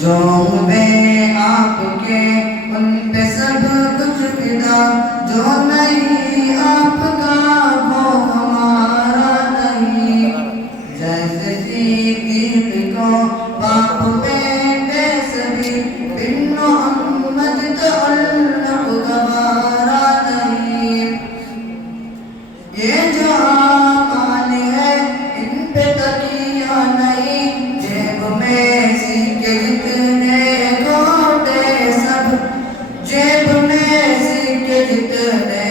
جو ہوئے آپ کے ان پہ سب کچھ فدا، جو نہیں آپ کا وہ ہمارا نہیں۔ جیسے صدیق کو باپ بیٹے سبھی، بن محمد تعلق گوارا نہیں۔ یہ جو اعمال ہے ان پہ تکیہ نہیں، جیب میں سکے جتنے گھونٹے سب، جیب میں سکے جتنے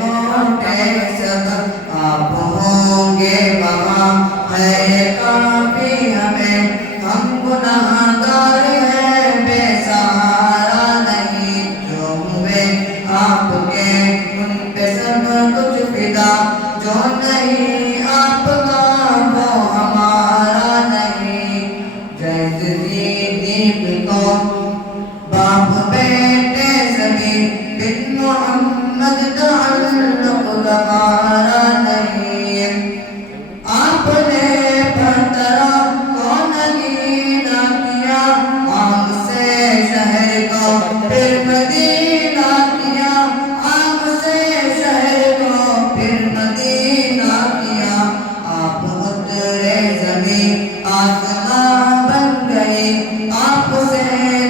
گھونٹے سب، آپ ہوں گے وہاں ہے کافی ہمیں، ہم گناہگار ہیں بے سہارا نہیں۔ جو ہوئے آپ کے ان پہ سب کچھ فدا، جو نہیں آپ کا وہ ہمارا نہیں۔ جیسے صدیق کو باپ بیٹے سبھی، بن محمد تعلق گوارا نہیں۔ آپ نے برطرف کون گیلا کیا، آگ سے شہر کو پھر مدینہ کیا، آگ سے شہر کو پھر مدینہ کیا۔ آپ اترے زمین آسمان بن گئی، آپ سے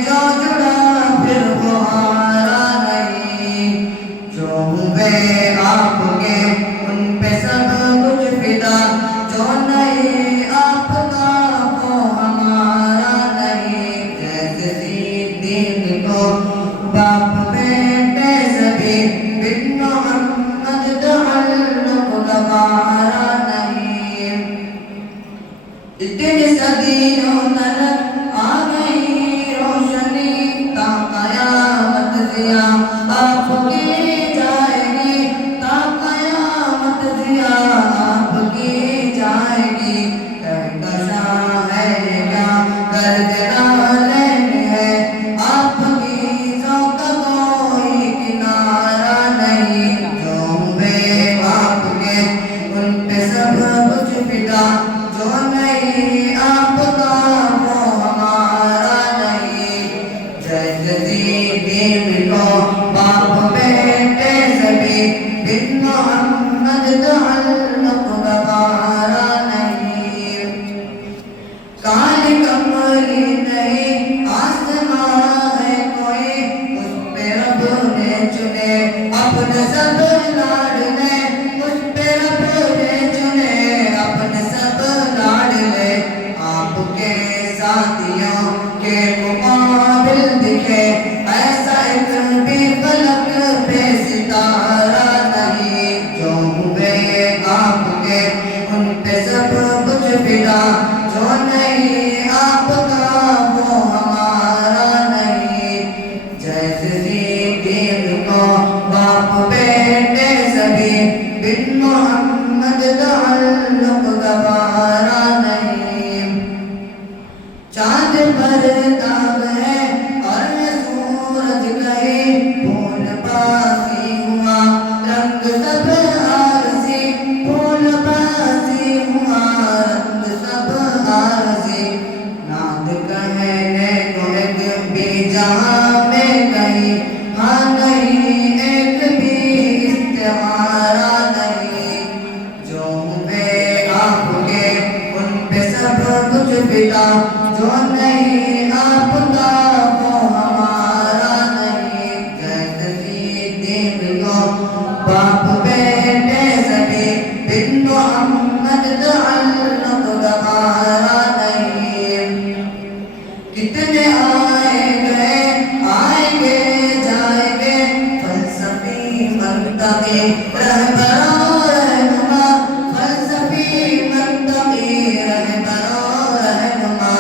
جو جڑا پھر وہ ہارا نہیں۔ جو ہوئے آپ کے ان پہ سب کچھ فدا، جو نہیں آپ کا وہ ہمارا نہیں۔ جیسے صدیق کو باپ بیٹے سبھی، بن محمد تعلق گوارا نہیں۔ اتنی صدیوں تلک آ گئی روشنی، تا قیامت ضیاء آپ کی جائے گی، تا قیامت ضیاء آپ کی جائے گی۔ کہکشاں ہے یہ کیا گرد نالین ہے، آپ کی ذوق کا کوئی کنارہ نہیں۔ جو ہوئے آپ کے ان پہ سب کچھ فدا، جو نہیں آپ کا وہ ہمارا نہیں۔ جیسے صدیق کو باپ بیٹے سبھی، بن محمد تعلق گوارا نہیں۔ کالی کمری نہیں آسمان ہے کوئی، اس پہ رب نے چنے اپنے سب لاڈلے، اس پہ رب نے چنے اپنے سب لاڈلے۔ آپ کے ساتھیوں کے مقابل دکھے ایسا ایک بھی فلک پہ ستارہ نہیں۔ جو ہوئے آپ کے ان پہ سب کچھ فدا، جو نہیں آپ کا وہ ہمارا نہیں۔ جیسے صدیق کو باپ بیٹے سبھی، بن محمد تعلق گوارا نہیں۔ چاند پر تاب ہے اور یہ سورج کہیں پھول باسی ہوا، رنگ سب عارضی پھول باسی ہوا، رنگ سب عارضی۔ نعت کہنے کو ایک بھی جہاں میں کہیں، ہاں نہیں ایک بھی استعارہ نہیں۔ جو ہوئے آپ کے ان پہ سب کچھ فدا، جو نہیں آپ کا وہ ہمارا نہیں۔ جیسے صدیق کو باپ بیٹے سبھی، بن محمد تعلق گوارا نہیں۔ کتنے آئیں گے جائیں گے، فلسفی منطقی رہبر و رہنما، فلسفی منطقی رہبر و رہنما۔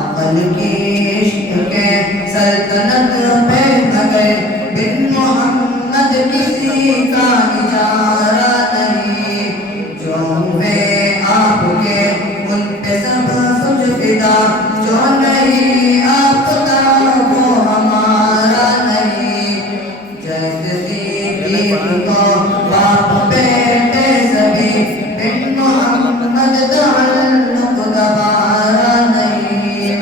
عقل کی عشق کے سلطنت پہ مگر، بن محمد کسی کا اجارہ نہیں۔ جو ہوئے آپ کے ان پہ سب کچھ فدا، جو نہیں آپ کا وہ ہمارا نہیں۔ جیسے صدیق کو باپ بیٹے سبھی، بن محمد تعلق گوارا نہیں۔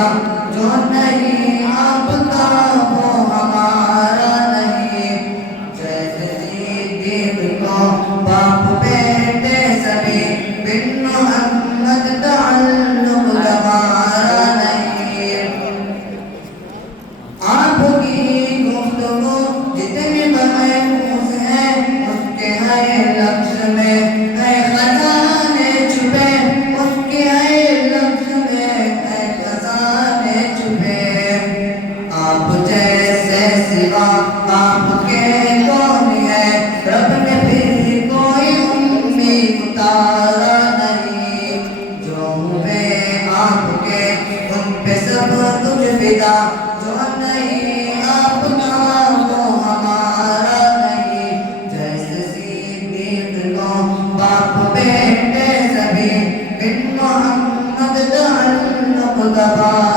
فدا جو نہیں آپ کا وہ ہمارا نہیں جیسے صدیق کو باپ بیٹے سبھی بن محمد تعلق گوارا نہیں آپ کی گفتگو جتنی محفوظ ہے اس کے ہر لفظ میں ہے خزانے چھپے اس کے ہر لفظ میں ہے خزانے چھپے آپ جیسے سوا آپ کے کون ہے رب نے پھر کوئی امید اتارا نہیں جو ہوئے آپ کے ان پہ سب کچھ فدا جو نہیں آپ کا وہ ہمارا نہیں جیسے صدیق کو باپ بیٹے سبھی بن محمد تعلق گوارا